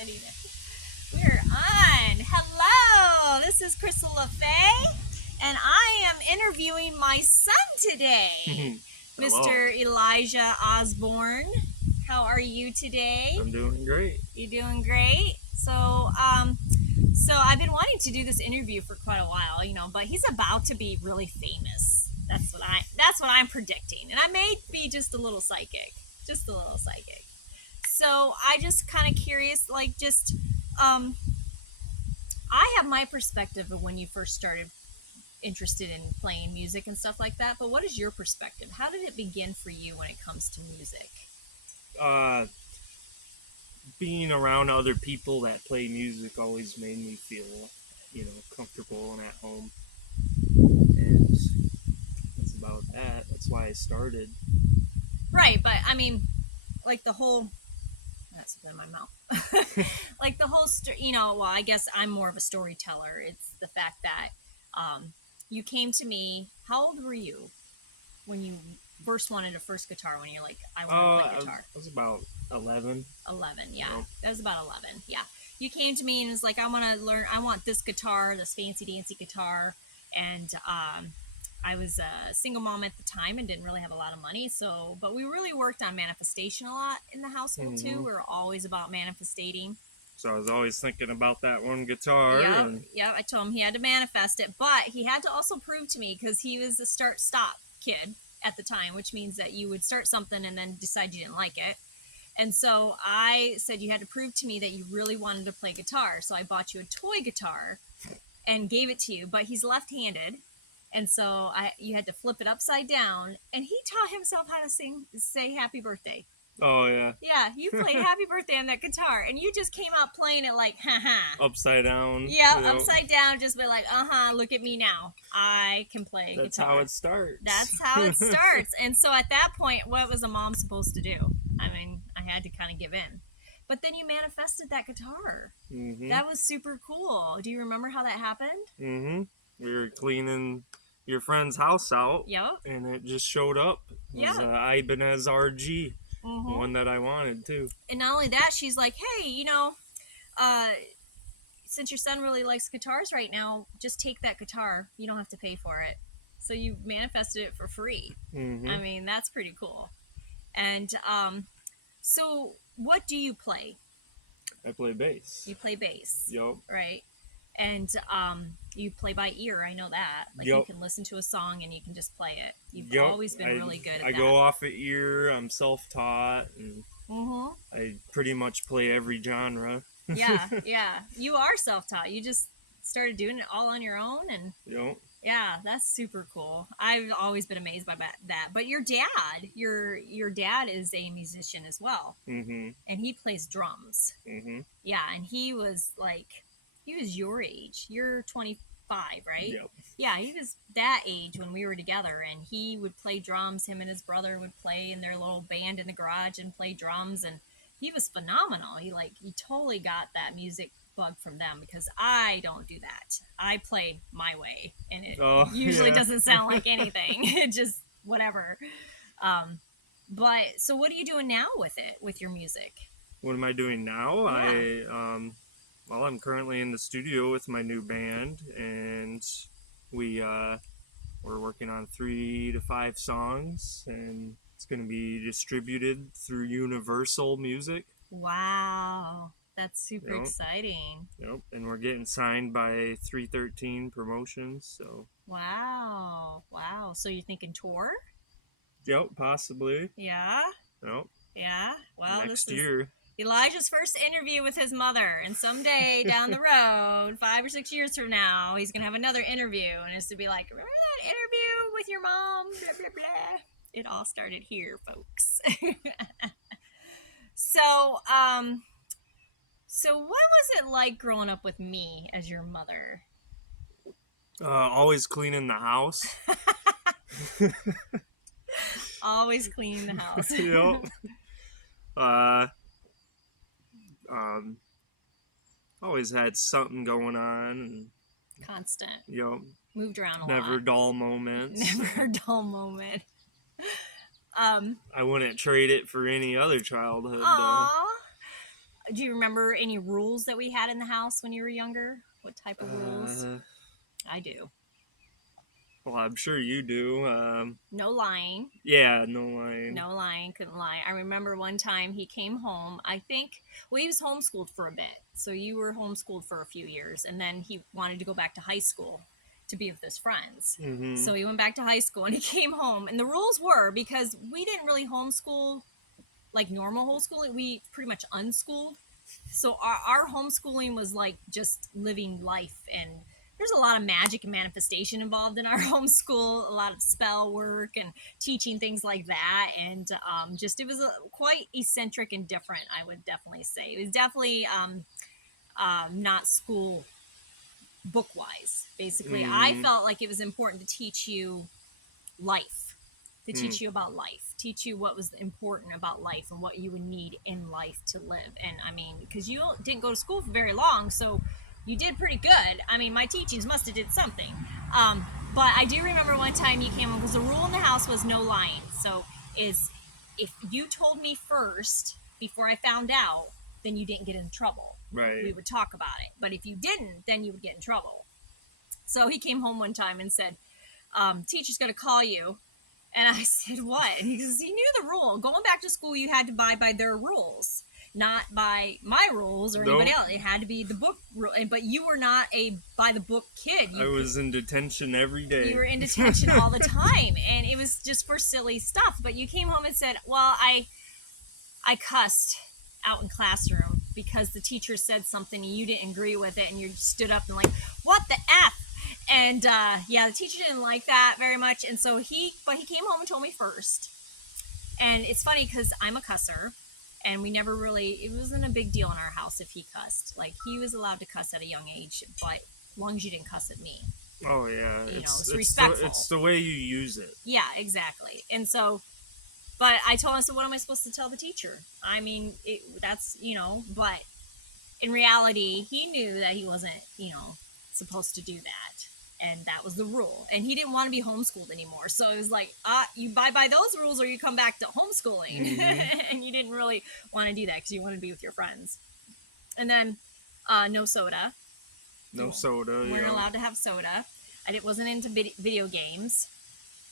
sitting in. We're on. Hello, this is Crystal LaFay, and I am interviewing my son today, Mr. Elijah Osborne. How are you today? I'm doing great. You doing great? So I've been wanting to do this interview for quite a while, but he's about to be really famous. That's what I'm predicting, and I may be just a little psychic. So I just kind of curious, I have my perspective of when you first started interested in playing music and stuff like that. But what is your perspective? How did it begin for you when it comes to music? Being around other people that play music always made me feel, comfortable and at home. And that's about that. That's why I started. Right, but I mean, like the whole... That's in my mouth. Like the whole, well, I guess I'm more of a storyteller. It's the fact that you came to me. How old were you when you first wanted a first guitar? When you're like, I want to play guitar. I was about 11. 11, yeah. Oh. That was about 11, yeah. You came to me and was like, I want this guitar, this fancy dancy guitar. And I was a single mom at the time and didn't really have a lot of money. But we really worked on manifestation a lot in the household too. We were always about manifesting. So I was always thinking about that one guitar. Yeah. I told him he had to manifest it, but he had to also prove to me, because he was a start-stop kid at the time, which means that you would start something and then decide you didn't like it. And so I said you had to prove to me that you really wanted to play guitar. So I bought you a toy guitar and gave it to you, but he's left-handed. And so you had to flip it upside down, and he taught himself how to say happy birthday. Oh, yeah. Yeah, you played happy birthday on that guitar, and you just came out playing it like, haha. Upside down. Yeah, upside down, just be like, look at me now. I can play guitar. That's how it starts. That's how it starts. And so at that point, what was a mom supposed to do? I mean, I had to kind of give in. But then you manifested that guitar. Mm-hmm. That was super cool. Do you remember how that happened? Mm-hmm. We were cleaning your friend's house out. Yep. And it just showed up. It was Ibanez RG. Mm-hmm. One that I wanted too. And not only that, she's like, hey, since your son really likes guitars right now, just take that guitar. You don't have to pay for it. So you manifested it for free. Mm-hmm. I mean, that's pretty cool. And so what do you play? I play bass. You play bass. Yep. Right. And you play by ear. I know that. Like, you can listen to a song and you can just play it. You've always been really good at that. I go off of ear. I'm self-taught. And I pretty much play every genre. Yeah. You are self-taught. You just started doing it all on your own. And yeah, that's super cool. I've always been amazed by that. But your dad is a musician as well. Mm-hmm. And he plays drums. Mm-hmm. Yeah, and he was your age. You're 25, right? Yep. Yeah, he was that age when we were together, and he would play drums. Him and his brother would play in their little band in the garage and play drums, and he was phenomenal. He totally got that music bug from them, because I don't do that. I play my way, and it usually doesn't sound like anything. It just whatever. But so what are you doing now with your music? What am I doing now? Yeah. I'm currently in the studio with my new band, and we're working on 3 to 5 songs, and it's going to be distributed through Universal Music. Wow, that's super exciting. Yep, and we're getting signed by 313 Promotions. So. Wow. So you're thinking tour? Yep, possibly. Yeah. Yep. Yeah. Well, next year. Elijah's first interview with his mother, and someday down the road, 5 or 6 years from now, he's gonna have another interview, and it's to be like, remember that interview with your mom? Blah blah blah. It all started here, folks. So what was it like growing up with me as your mother? Always cleaning the house. Always cleaning the house. Yep. Always had something going on. And, constant. Yep. Moved around a lot. Never dull moments. Never a dull moment. I wouldn't trade it for any other childhood, though. Do you remember any rules that we had in the house when you were younger? What type of rules? Uh, I do. well, I'm sure you do. No lying. Yeah, no lying. No lying, couldn't lie. I remember one time he came home. I think, well, he was homeschooled for a bit. So you were homeschooled for a few years, and then he wanted to go back to high school to be with his friends. Mm-hmm. So he went back to high school and he came home. And the rules were, because we didn't really homeschool like normal homeschooling, we pretty much unschooled. So our homeschooling was like just living life, and there's a lot of magic and manifestation involved in our homeschool, a lot of spell work and teaching things like that, and just it was quite eccentric and different, I would definitely say. It was definitely not school book wise. Basically, I Mm-hmm. felt like it was important to teach you life, to Mm. teach you about life, teach you what was important about life and what you would need in life to live. And I mean, because you didn't go to school for very long, so you did pretty good. I mean, my teachings must have did something. But I do remember one time you came home, because the rule in the house was no lying. So is if you told me first before I found out, then you didn't get in trouble. Right. We would talk about it. But if you didn't, then you would get in trouble. So he came home one time and said, teacher's going to call you. And I said, what? And he says, he knew the rule. Going back to school, you had to abide by their rules, not by my rules or anybody else. It had to be the book rule. But you were not a by the book kid. I was in detention every day. You were in detention all the time. And it was just for silly stuff. But you came home and said, well, I cussed out in classroom because the teacher said something and you didn't agree with it, and you stood up and like, what the F? And yeah, the teacher didn't like that very much, and so he came home and told me first. And it's funny because I'm a cusser, and we never really, it wasn't a big deal in our house if he cussed. Like, he was allowed to cuss at a young age, but as long as you didn't cuss at me. Oh yeah, It's respectful. It's the way you use it. Yeah, exactly. And so, but I told him, so what am I supposed to tell the teacher? I mean, that's, but in reality, he knew that he wasn't, supposed to do that. And that was the rule. And he didn't want to be homeschooled anymore. So it was like, you abide by those rules or you come back to homeschooling. Mm-hmm. And you didn't really want to do that because you wanted to be with your friends. And then no soda. No soda. We weren't allowed to have soda. I wasn't into video games.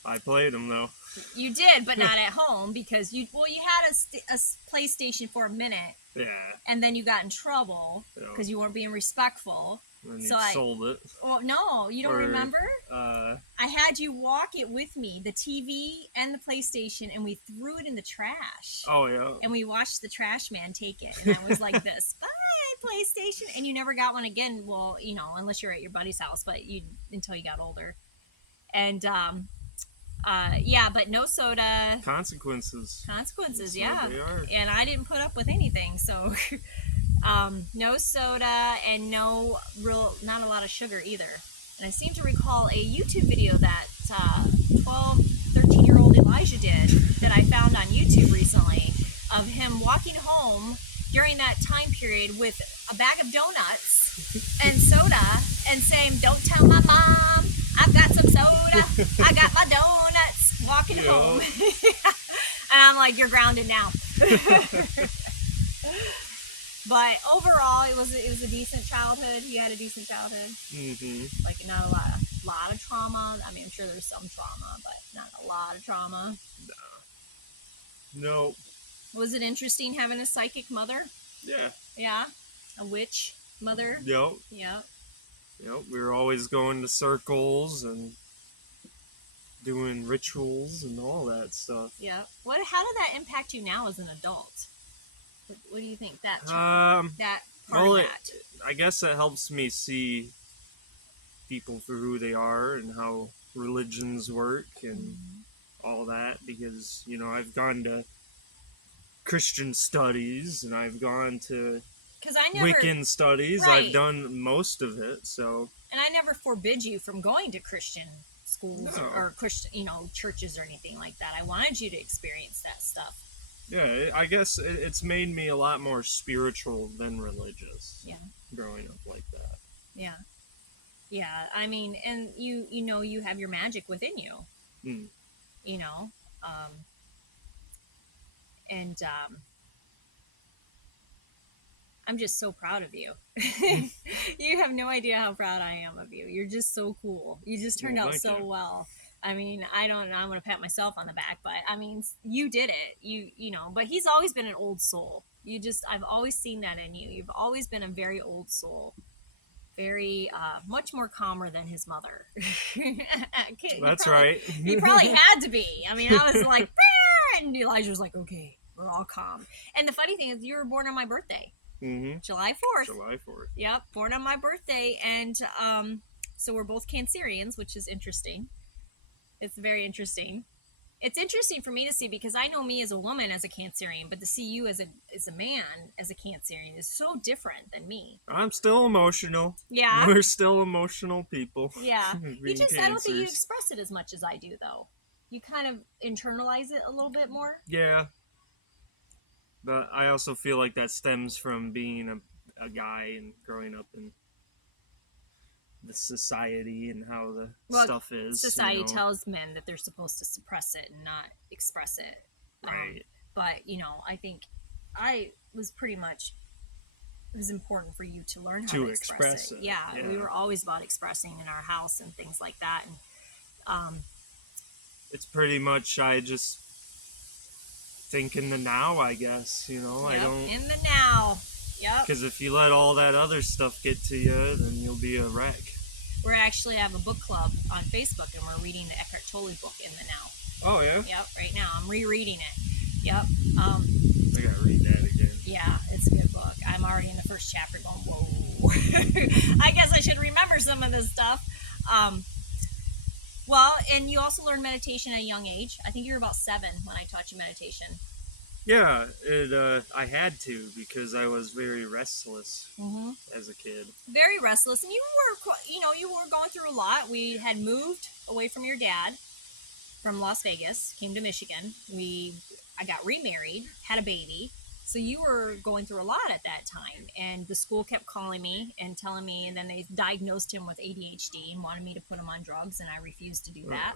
I played them though. You did, but not at home because you had a PlayStation for a minute. Yeah. And then you got in trouble because you weren't being respectful. And so you sold it. Well, no, you don't remember? I had you walk it with me, the TV and the PlayStation, and we threw it in the trash. Oh, yeah. And we watched the trash man take it. And I was like this, bye, PlayStation. And you never got one again, well, unless you're at your buddy's house, but until you got older. And, yeah, but no soda. Consequences. That's yeah. They are. And I didn't put up with anything, so... no soda and not a lot of sugar either. And I seem to recall a YouTube video that 13-year-old Elijah did that I found on YouTube recently of him walking home during that time period with a bag of donuts and soda and saying, don't tell my mom, I've got some soda, I got my donuts, walking home. And I'm like, you're grounded now. But overall, it was a decent childhood. You had a decent childhood. Mm-hmm. Like, not a lot of trauma. I mean, I'm sure there's some trauma, but not a lot of trauma. No. Was it interesting having a psychic mother? Yeah. Yeah? A witch mother? Yep. Yep. Yep. We were always going to circles and doing rituals and all that stuff. Yep. How did that impact you now as an adult? What do you think that that part of that? I guess it helps me see people for who they are and how religions work and all that, because I've gone to Christian studies and I've gone to Wiccan studies. Right. I've done most of it, so. And I never forbid you from going to Christian schools or Christian, churches or anything like that. I wanted you to experience that stuff. Yeah, I guess it's made me a lot more spiritual than religious. Yeah. Growing up like that. Yeah. Yeah, I mean, and you have your magic within you. Mm. I'm just so proud of you. You have no idea how proud I am of you. You're just so cool. You just turned Well, out thank so you. well. I mean, I don't know. I'm going to pat myself on the back, but I mean, you did it. You know, but he's always been an old soul. I've always seen that in you. You've always been a very old soul. Very, much more calmer than his mother. That's right. He probably had to be. I mean, I was like, "Bah!" And Elijah was like, okay, we're all calm. And the funny thing is, you were born on my birthday. July 4th. July 4th. Yep, born on my birthday. And so we're both Cancerians, which is interesting. It's very interesting. It's interesting for me to see because I know me as a woman as a Cancerian, but to see you as a man as a Cancerian is so different than me. I'm still emotional. Yeah. We're still emotional people. Yeah. You just, Cancers. I don't think you express it as much as I do, though. You kind of internalize it a little bit more. Yeah. But I also feel like that stems from being a guy and growing up in the society and how the stuff is. Society tells men that they're supposed to suppress it and not express it. Right. But, I think I was pretty much, it was important for you to learn how to express it. Yeah, we were always about expressing in our house and things like that. And it's pretty much, I just think in the now, I guess, Yep, I don't... in the now. Yep. Because if you let all that other stuff get to you, then you'll be a wreck. We actually have a book club on Facebook, and we're reading the Eckhart Tolle book, In the Now. Oh, yeah? Yep, right now. I'm rereading it. Yep. I gotta read that again. Yeah, it's a good book. I'm already in the first chapter going, whoa. I guess I should remember some of this stuff. Well, and you also learned meditation at a young age. I think you were about 7 when I taught you meditation. Yeah, I had to because I was very restless as a kid. Very restless, and you were going through a lot. We had moved away from your dad from Las Vegas, came to Michigan. I got remarried, had a baby. So you were going through a lot at that time, and the school kept calling me and telling me, and then they diagnosed him with ADHD and wanted me to put him on drugs, and I refused to do that.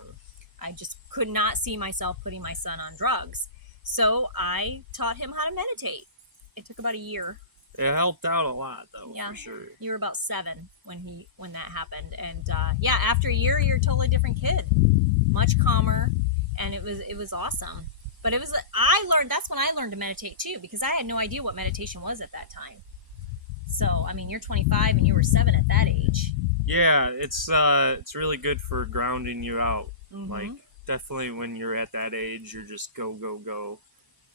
I just could not see myself putting my son on drugs. So I taught him how to meditate. It took about a year. It helped out a lot, though, yeah, for sure. You were about 7 when that happened, and after a year, you're a totally different kid, much calmer, and it was awesome. But that's when I learned to meditate too, because I had no idea what meditation was at that time. So, I mean, you're 25 and you were 7 at that age. Yeah, it's really good for grounding you out. Like, definitely when you're at that age, you're just go, go, go.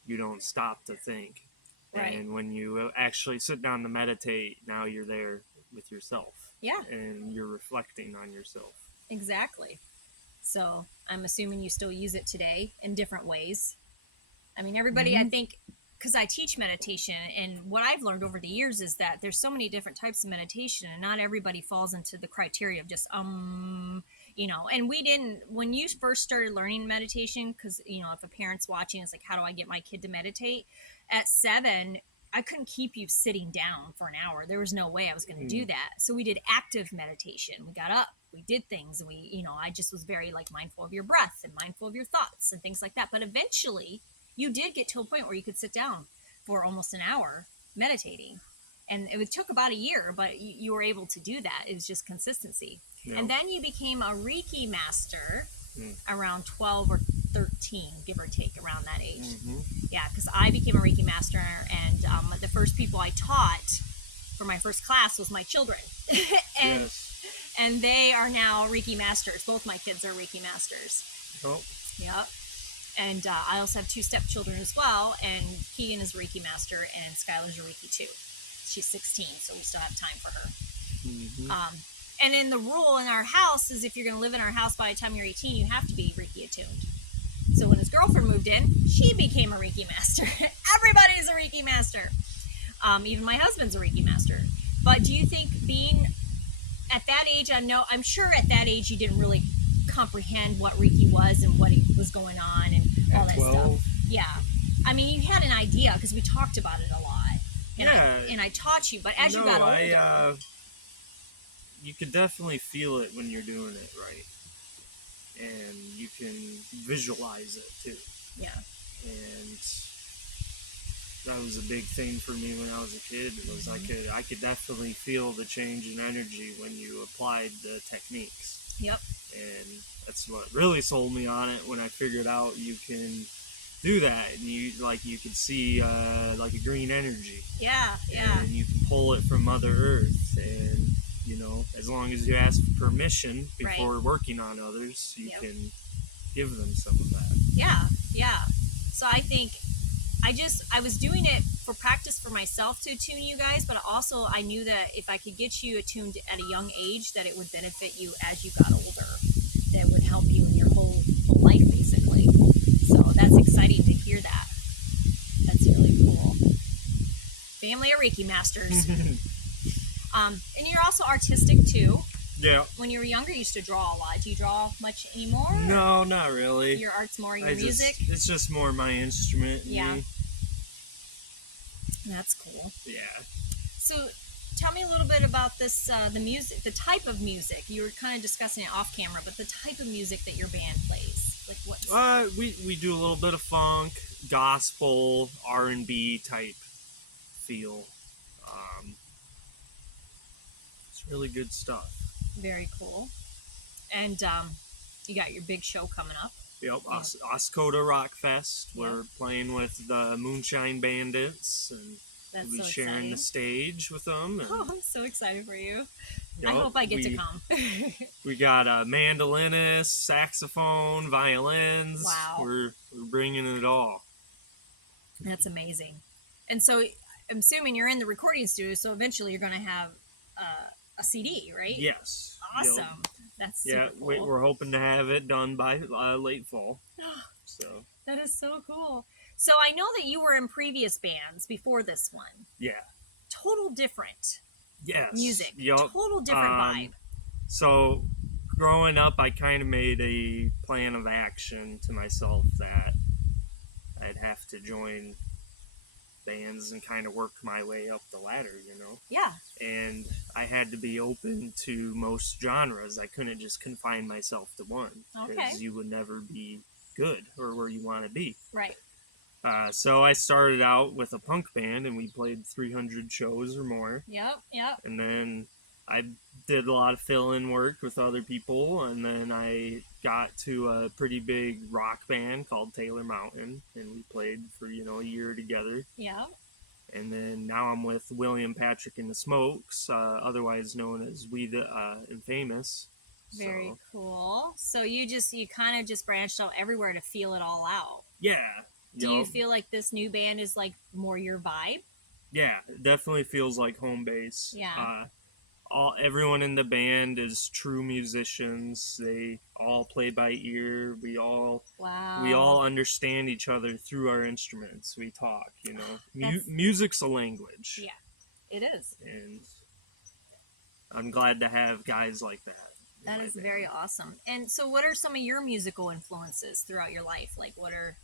You don't stop to think. Right. And when you actually sit down to meditate, now you're there with yourself. Yeah. And you're reflecting on yourself. Exactly. So I'm assuming you still use it today in different ways. I mean, everybody, I think, because I teach meditation, and what I've learned over the years is that there's so many different types of meditation, and not everybody falls into the criteria of just, and we didn't, when you first started learning meditation, because, if a parent's watching, it's like, how do I get my kid to meditate? At 7, I couldn't keep you sitting down for an hour. There was no way I was going to do that. So we did active meditation. We got up, we did things, and I just was very mindful of your breath and mindful of your thoughts and things like that. But eventually you did get to a point where you could sit down for almost an hour meditating. And it took about a year, but you were able to do that. It was just consistency. Yeah. And then you became a Reiki master around 12 or 13, give or take, around that age. Yeah, because I became a Reiki master, and the first people I taught for my first class was my children. And they are now Reiki masters. Both my kids are Reiki masters. Oh. Yep. And I also have 2 stepchildren as well, and Keegan is a Reiki master, and Skylar's a Reiki too. She's 16, so we still have time for her. And in the rule in our house is if you're going to live in our house by the time you're 18, you have to be Reiki attuned. So when his girlfriend moved in, she became a Reiki master. Everybody's a Reiki master. Even my husband's a Reiki master. But do you think being at that age, I'm sure at that age you didn't really comprehend what Reiki was and what was going on and all that 12. Stuff. Yeah. I mean, you had an idea because we talked about it a lot. And I taught you, but as you got older... you could definitely feel it when you're doing it right. And you can visualize it too. Yeah. And was a big thing for me when I was a kid. Was I could definitely feel the change in energy when you applied the techniques. Yep. And that's what really sold me on it when I figured out you can do that, and you could see like a green energy. Yeah, yeah. And you can pull it from Mother Earth, and as long as you ask permission before working on others, you can give them some of that. Yeah, yeah. So I think I was doing it for practice for myself to attune you guys, but also I knew that if I could get you attuned at a young age, that it would benefit you as you got older. That would help you in your whole life, basically. So that's exciting to hear that. That's really cool. Family of Reiki masters. And you're also artistic too. Yeah. When you were younger, you used to draw a lot. Do you draw much anymore? No, not really. Your art's more your music? It's just more my instrument. Yeah. Me. That's cool. Yeah. So tell me a little bit about this, the music, the type of music. You were kind of discussing it off camera, but the type of music that your band plays. Like what? We do a little bit of funk, gospel, R&B type feel. It's really good stuff. Very cool. And you got your big show coming up. Yep, Oscoda Rock Fest. Yep. We're playing with the Moonshine Bandits, and that's we'll be so sharing exciting. The stage with them. And, I'm so excited for you. Yep, I hope I get to come. We got a mandolinist, saxophone, violins. Wow. We're bringing it all. That's amazing. And so I'm assuming you're in the recording studio, so eventually you're going to have a CD, right? Yes. Awesome. Yep. That's super cool. We're hoping to have it done by late fall. So that is so cool. So I know that you were in previous bands before this one. Yeah. Total different. Yes. Music. Yep. Total different vibe. So growing up, I kind of made a plan of action to myself that I'd have to join bands and kind of work my way up the ladder, Yeah. And I had to be open to most genres. I couldn't just confine myself to one. Because you would never be good or where you want to be. Right. So I started out with a punk band, and we played 300 shows or more. Yep. And then I did a lot of fill-in work with other people, and then I got to a pretty big rock band called Taylor Mountain, and we played for, a year together. Yeah. And then now I'm with William Patrick and the Smokes, otherwise known as We the Infamous. Very cool. So you kind of just branched out everywhere to feel it all out. Yeah. Do you feel like this new band is like more your vibe? Yeah, it definitely feels like home base. Yeah. Everyone in the band is true musicians. They all play by ear. We all understand each other through our instruments. We talk, music's a language. Yeah, it is. And I'm glad to have guys like that. That is very awesome. And so what are some of your musical influences throughout your life? Like what are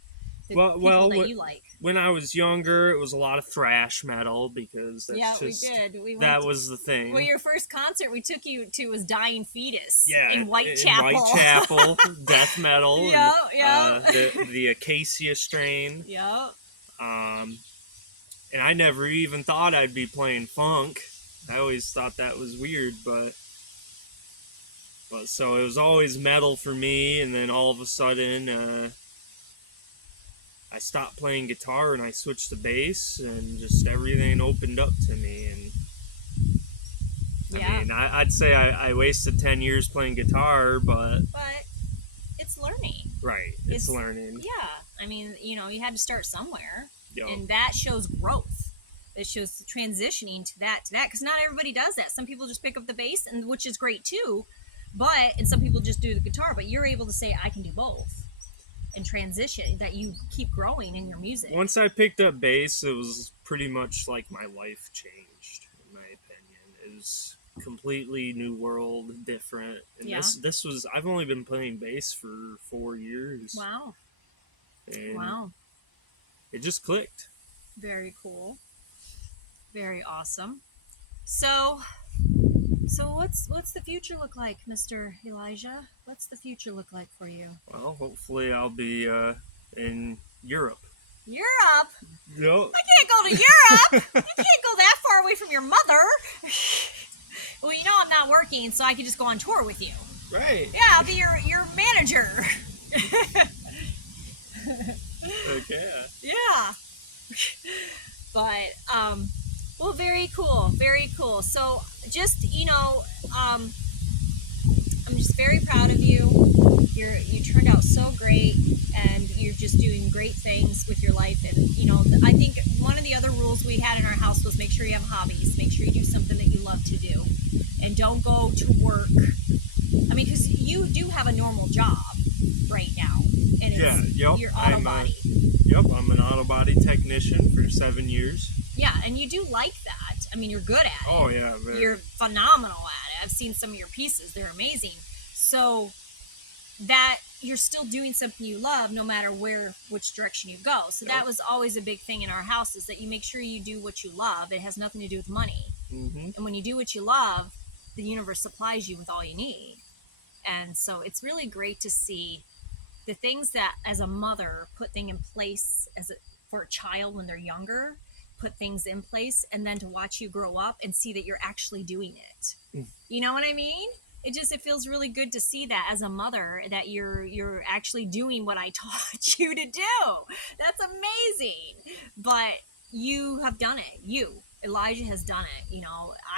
the people that you like? When I was younger, it was a lot of thrash metal because that's we did. That was the thing. Well, your first concert we took you to was Dying Fetus. Yeah, in Whitechapel. In Whitechapel, death metal. Yeah. The Acacia strain. Yeah. And I never even thought I'd be playing funk. I always thought that was weird, but so it was always metal for me, and then all of a sudden, I stopped playing guitar and I switched to bass, and just everything opened up to me. And I mean, I'd say I wasted 10 years playing guitar, but it's learning. Right, it's learning. Yeah, I mean, you had to start somewhere, Yep. And that shows growth. It shows transitioning to that, because not everybody does that. Some people just pick up the bass, and which is great too, and some people just do the guitar. But you're able to say, I can do both. And transition, that you keep growing in your music. Once I picked up bass, it was pretty much like my life changed, in my opinion. It was completely new world, different. And this was, I've only been playing bass for 4 years. Wow. And it just clicked. Very cool. Very awesome. So what's the future look like, Mr. Elijah? What's the future look like for you? Well, hopefully I'll be in Europe. Europe? Yep. I can't go to Europe. You can't go that far away from your mother. Well, you know I'm not working, so I could just go on tour with you. Right. Yeah, I'll be your manager. Okay. Yeah. But well, very cool, very cool. So just I'm just very proud of you. You turned out so great, and you're just doing great things with your life. And I think one of the other rules we had in our house was make sure you have hobbies, make sure you do something that you love to do, and don't go to work. I mean, because you do have a normal job right now, and you're auto body. I'm an auto body technician for 7 years. Yeah, and you do like that. I mean, you're good at it. Oh yeah, man. You're phenomenal at it. I've seen some of your pieces; they're amazing. So that you're still doing something you love, no matter which direction you go. So that was always a big thing in our house, is that you make sure you do what you love. It has nothing to do with money. Mm-hmm. And when you do what you love, the universe supplies you with all you need. And so it's really great to see the things that, as a mother, put things in place for a child when they're younger, put things in place, and then to watch you grow up and see that you're actually doing it. You know what I mean? It feels really good to see that as a mother, that you're actually doing what I taught you to do. That's amazing. But you have done it. Elijah has done it.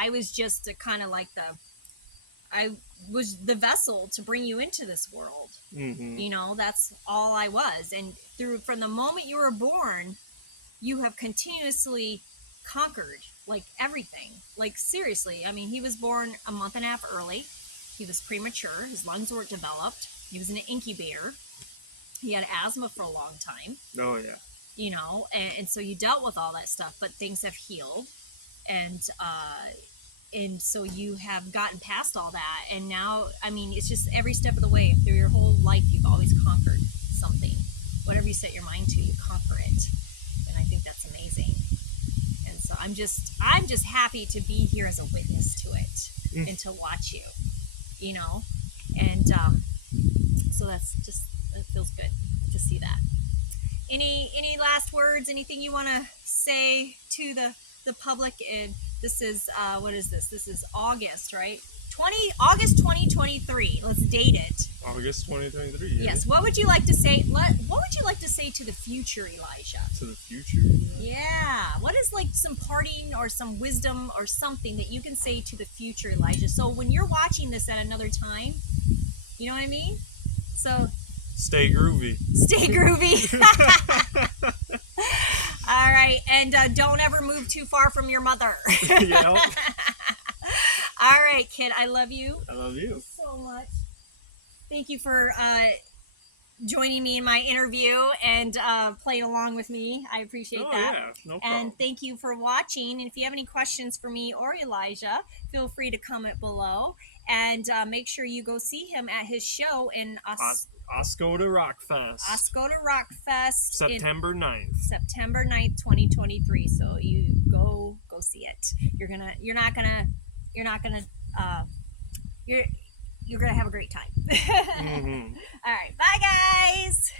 I was just I was the vessel to bring you into this world. Mm-hmm. That's all I was. And from the moment you were born, you have continuously conquered like everything. Like, seriously. I mean, he was born a month and a half early. He was premature. His lungs weren't developed. He was in an incubator. He had asthma for a long time. Oh yeah. And so you dealt with all that stuff, but things have healed. And so you have gotten past all that, and now, I mean, it's just every step of the way through your whole life, you've always conquered something. Whatever you set your mind to, you conquer it, and I think that's amazing. And so I'm just happy to be here as a witness to it and to watch you, and so it feels good to see that. Any last words? Anything you want to say to the public? And this is what is this? This is August, right? August 2023. Let's date it. August 2023. Yes. What would you like to say? What would you like to say to the future, Elijah? To the future. Yeah. What is like some parting or some wisdom or something that you can say to the future, Elijah? So when you're watching this at another time, you know what I mean? So stay groovy. Stay groovy. All right, and don't ever move too far from your mother. Yep. All right, kid, I love you. I love you so much. Thank you for joining me in my interview and playing along with me. I appreciate that. Yeah, no problem. And thank you for watching. And if you have any questions for me or Elijah, feel free to comment below. And make sure you go see him at his show in Oscoda Rock Fest. Oscoda Rock Fest. September 9th. September 9th, 2023. So you go see it. You're gonna have a great time. Mm-hmm. All right. Bye, guys.